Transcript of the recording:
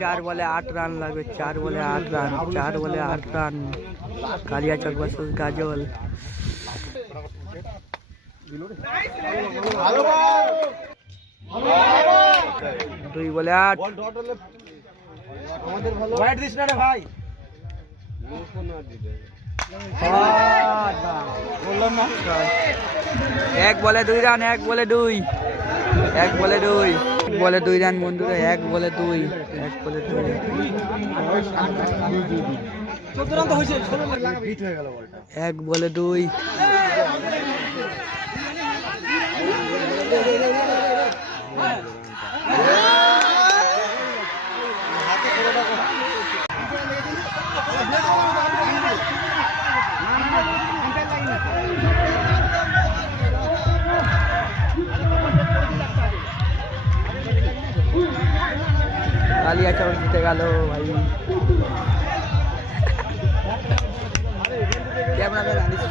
4 বলে 8 রান লাগবে, 4 বলে 8 রান, 4 বলে 8 রান। কালিয়াচক ভার্সেস গাজল। 2 বলে 8। হোয়াইট দিস না রে ভাই। বললাম না 1 বলে 2 রান, 1 বলে 2, 1 বলে 2, 1 বলে 2 রান বন্ধুরা, 1 বলে 2, 1 বলে 2। 14 রান তো হইছে, 16 হিট হয়ে গেল বলটা। 1 বলে 2। কালিয়াচক জিতে গেল ভাই। ক্যামেরাম্যান আনিস